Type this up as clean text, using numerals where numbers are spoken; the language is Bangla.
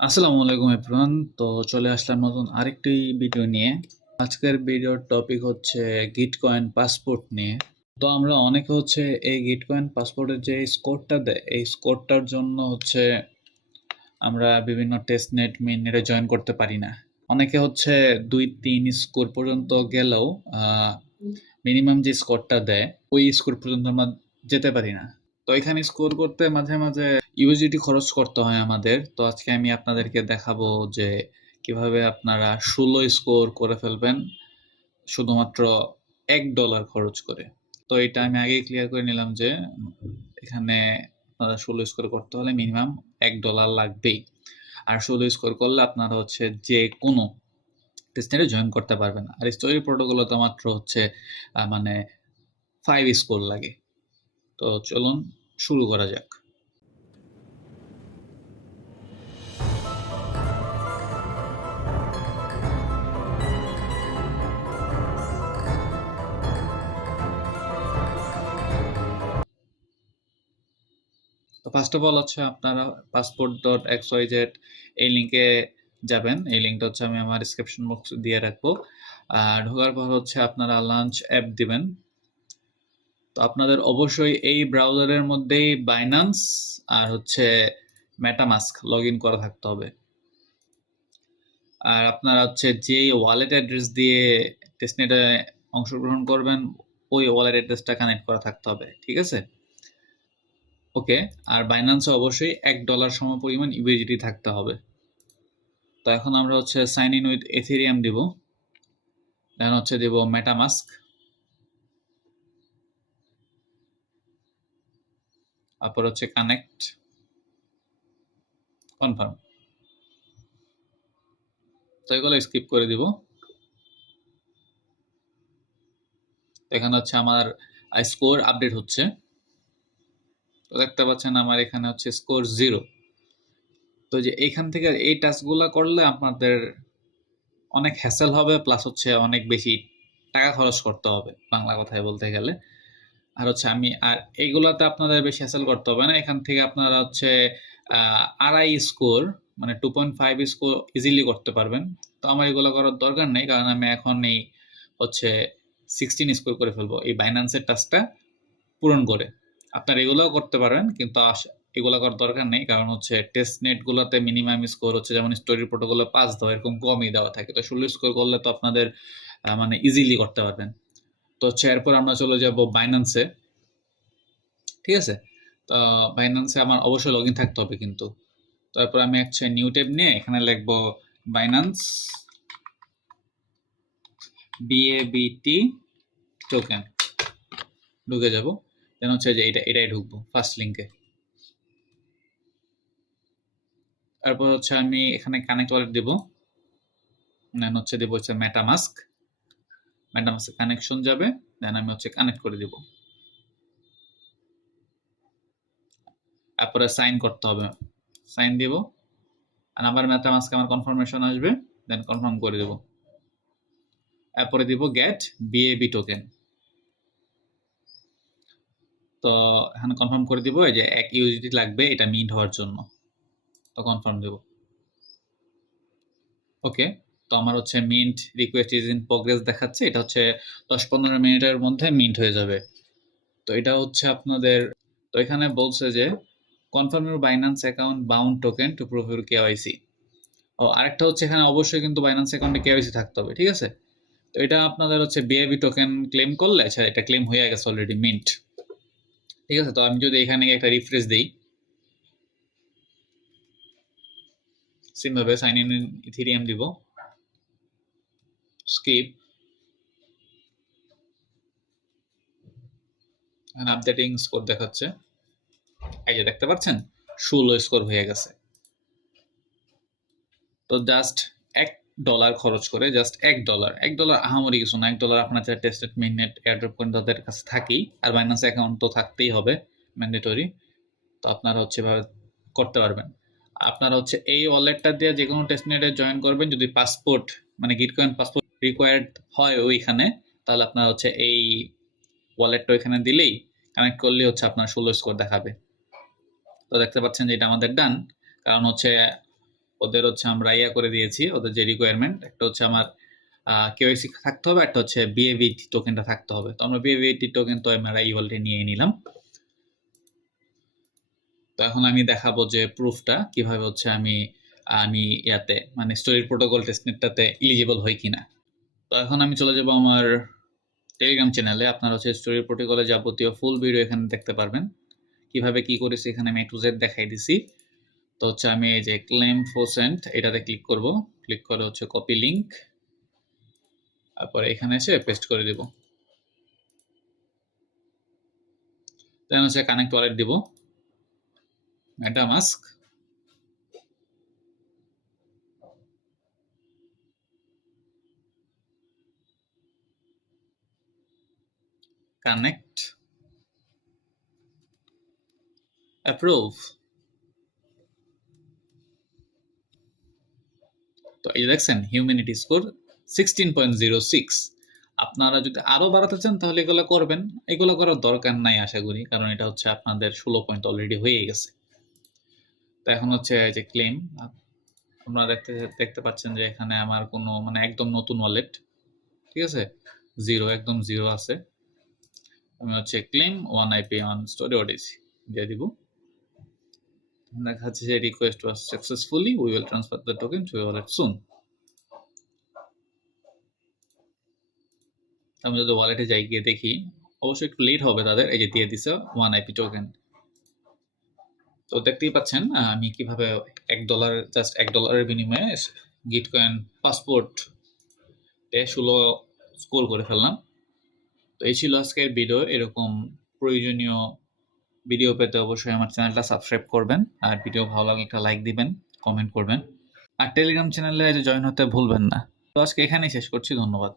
আসসালামু আলাইকুম এভরিওয়ান। তো চলে আসলাম নতুন আরেকটি ভিডিও নিয়ে। আজকের ভিডিওর টপিক হচ্ছে গিটকয়েন পাসপোর্ট নিয়ে। তো আমরা অনেকে হচ্ছে এই গিটকয়েন পাসপোর্টের যে স্কোরটা দেয়, এই স্কোরটার জন্য হচ্ছে আমরা বিভিন্ন টেস্ট নেট মেইন নেটে জয়েন করতে পারি না। অনেকে হচ্ছে 2-3 স্কোর পর্যন্ত গেলেও মিনিমাম যে স্কোরটা দেয় ওই স্কোর পর্যন্ত আমরা যেতে পারি না। তো এখানে স্কোর করতে মাঝে মাঝে ইউএসডিটি খরচ করতে হয় আমাদের। তো আজকে আমি আপনাদেরকে দেখাবো যে কিভাবে আপনারা 16 স্কোর করে ফেলবেন শুধুমাত্র $1 খরচ করে। তো এটা আমি আগেই ক্লিয়ার করে নিলাম যে এখানে আপনারা 16 স্কোর করতে হলে মিনিমাম $1 লাগবেই। আর 16 স্কোর করলে আপনারা হচ্ছে যে কোনো টেস্টনেটে জয়েন করতে পারবেন। আর স্টোরি প্রোটোকলে তো মাত্র হচ্ছে মানে 5 স্কোর লাগে। তো চলুন শুরু করা যাক। তো ফার্স্ট অফ অল হচ্ছে আপনারা passport.xyz এই লিঙ্কে যাবেন। এই লিঙ্কটা হচ্ছে আমি আমার ডিসক্রিপশন বক্স দিয়ে রাখবো। আর ঢোকার পর হচ্ছে আপনারা লঞ্চ অ্যাপ দিবেন। তো আপনাদের অবশ্যই এই ব্রাউজারের মধ্যেই বাইন্যান্স আর হচ্ছে মেটামাস্ক লগ ইন করা থাকতে হবে। আর আপনারা হচ্ছে যে ওয়ালেট অ্যাড্রেস দিয়ে টেস্টনেটে অংশগ্রহণ করবেন ওই ওয়ালেট অ্যাড্রেসটা কানেক্ট করা থাকতে হবে, ঠিক আছে? ওকে। আর বাইন্যান্সে অবশ্যই $1 সমপরিমাণ ইউএসডি থাকতে হবে। তো এখন আমরা হচ্ছে সাইন ইন উইথ এথেরিয়াম দিব, দেন হচ্ছে দিব মেটামাস্ক, তারপর হচ্ছে কানেক্ট, কনফার্ম। তো এগুলো স্কিপ করে দিব। এখানে হচ্ছে আমার স্কোর আপডেট হচ্ছে। তো দেখতে পাচ্ছেন আমার এখানে হচ্ছে স্কোর 0। তো যে এইখান থেকে এই টাস্কগুলো করলে আপনাদের অনেক হ্যাসেল হবে, প্লাস হচ্ছে অনেক বেশি টাকা খরচ করতে হবে বাংলা কথায় বলতে গেলে। আর হচ্ছে আর এইগুলাতে আপনাদের বেশি হ্যাসেল করতে হবে না। এখান থেকে আপনারা হচ্ছে 2.5 স্কোর মানে 2.5 স্কোর ইজিলি করতে পারবেন। তো আমার এগুলো করার দরকার নেই, কারণ আমি এখন এই হচ্ছে 16 স্কোর করে ফেলবো এই বাইন্যান্সের টাস্কটা পূরণ করে। আপনারা এগুলোও করতে পারেন, কিন্তু এগুলো করার দরকার নেই, কারণ হচ্ছে টেস্ট নেট গুলোতে মিনিমাম স্কোর হচ্ছে যেমন স্টোরি প্রোটোকলে 5 দেওয়া এরকম কমই দেওয়া থাকে। তো 16 স্কোর করলে তো আপনাদের মানে ইজিলি করতে পারবেন। তো হচ্ছে এরপর আমরা চলে যাব বাইন্যান্সে, ঠিক আছে? তো বাইন্যান্সে আমার অবশ্যই লগ ইন থাকতে হবে কিন্তু। তারপর আমি হচ্ছে নিউ ট্যাব নিয়ে এখানে লিখবো বাইন্যান্স বিএবিটি টোকেন, ঢুকে যাব। দেন হচ্ছে যে এটাই ঢুকবো ফার্স্ট লিঙ্কে। তারপর হচ্ছে আমি এখানে কানেক্ট ওয়ালেট দিব, দেন হচ্ছে দিব হচ্ছে মেটামাস্ক, মেটামাস্ক কানেকশন যাবে, দেন আমি হচ্ছে কানেক্ট করে দিব। তারপরে সাইন করতে হবে, সাইন দিব, আর আবার মেটামাস্কে আমার কনফার্মেশন আসবে, দেন কনফার্ম করে দেব। তারপরে দিব গেট বিএবি টোকেন। তো এখানে কনফার্ম করে দিব যে 1 ইউএসডি লাগবে এটা মিন্ট হওয়ার জন্য। তো কনফার্ম দেব। ওকে। তো আমার হচ্ছে mint request is in progress দেখাচ্ছে। এটা হচ্ছে 10-15 মিনিটের মধ্যে মিন্ট হয়ে যাবে। তো এটা হচ্ছে আপনাদের, তো এখানে বলছে যে confirm your Binance account bound token to prove your KYC. ও আরেকটা হচ্ছে এখানে অবশ্যই কিন্তু বাইন্যান্স অ্যাকাউন্টে কেওয়াইসি থাকতে হবে, ঠিক আছে? তো এটা আপনাদের হচ্ছে বিএবি টোকেন ক্লেম করলে, আচ্ছা এটা ক্লেম হয়ে গেছে অলরেডি মিন্ট, ঠিক আছে? তো আমি যদি এখানে একটা রিফ্রেশ দিই, সিমভাবে সাইন ইন ইথেরিয়াম দিব, স্কিপ, আপডেটিং স্কোর দেখাচ্ছে। এই যে দেখতে পাচ্ছেন 16 স্কোর হয়ে গেছে। তো জাস্ট $1 খরচ করে, জাস্ট $1 আহামরি কিছু না। $1 আপনার যারা টেস্টেড মিনিট এয়ারড্রপ করেন তাদের কাছে থাকেই, আর বাইন্যান্স অ্যাকাউন্ট তো থাকতেই হবে ম্যান্ডেটরি। তো আপনারা হচ্ছে এভাবে করতে পারবেন। আপনারা হচ্ছে এই ওয়ালেটটা দিয়ে যে কোনো টেস্ট নেটে জয়েন করবেন। যদি পাসপোর্ট মানে গিটকয়েন পাসপোর্ট রিকোয়ার্ড হয় ওইখানে, তাহলে আপনার হচ্ছে এই ওয়ালেটটা ওইখানে দিলেই কানেক্ট করলেই হচ্ছে আপনার 16 স্কোর দেখাবে। তো দেখতে পাচ্ছেন যে এটা আমাদের ডান, কারণ হচ্ছে ওদের হচ্ছে আমরা ইয়া করে দিয়েছি, ওদের যে রিকোয়ারমেন্ট, একটা হচ্ছে আমার কেওয়াইসি থাকতে হবে, একটা হচ্ছে বিএভিটি টোকেনটা থাকতে হবে। তো আমরা বিএভিটি টোকেন তো আমরা ইওয়ালেটে নিয়ে নিলাম। তো এখন আমি দেখাবো যে প্রুফটা কিভাবে হচ্ছে আমি আমি ইয়াতে মানে স্টোরি প্রোটোকল টেস্টনেটটাতে এলিজিবল হই কিনা। তো এখন আমি চলে যাব আমার টেলিগ্রাম চ্যানেলে। আপনারা হচ্ছে স্টোরি প্রোটোকলে যাবতীয় ফুল ভিডিও এখানে দেখতে পারবেন, কিভাবে কি করেছি এখানে আমি A to Z দেখাই দিছি। তো হচ্ছে আমি এই যে ক্লেম ফোসেন্ট এটাতে ক্লিক করব, ক্লিক করে হচ্ছে কপি লিংক, তারপরে এখানে এসে পেস্ট করে দিব। দেন হচ্ছে কানেক্ট ওয়ালেট দিব, মেটামাস্ক, কানেক্ট, অ্যাপ্রুভ। তো এই দেখছেন হিউম্যানিটি স্কোর 16.06। আপনারা যদি আরো বাড়াতে চান তাহলে এগুলো করবেন, এগুলো করার দরকার নাই আশা করি, কারণ এটা হচ্ছে আপনাদের 16 পয়েন্ট অলরেডি হয়ে গেছে। তো এখন হচ্ছে যে ক্লেম, আপনারা দেখতে পাচ্ছেন যে এখানে আমার কোনো মানে একদম নতুন ওয়ালেট, ঠিক আছে, জিরো, একদম জিরো আছে। আমি হচ্ছে ক্লেম 1IP অন স্টোরি ওডিসি দিয়ে দিব। দেখা যাচ্ছে যে request was successfully, we will transfer the token to your wallet soon. আমি যদি ওয়ালেটে যাই গিয়ে দেখি, অবশ্যই একটু লেট হবে তাদের, এই যে দিয়ে দিছে 1IP টোকেন। তো দেখতেই পাচ্ছেন আমি কিভাবে $1 জাস্ট $1 বিনিময়ে গিটকয়েন পাসপোর্ট 16 স্কোর করে ফেললাম। তো এই ছিল আজকের ভিডিও। এরকম প্রয়োজনীয় ভিডিও পেতে অবশ্যই আমার চ্যানেলটা সাবস্ক্রাইব করবেন, আর ভিডিও ভালো লাগলে একটা লাইক দিবেন, কমেন্ট করবেন, আর টেলিগ্রাম চ্যানেলে জয়েন হতে ভুলবেন না। তো আজকে এখানেই শেষ করছি, ধন্যবাদ।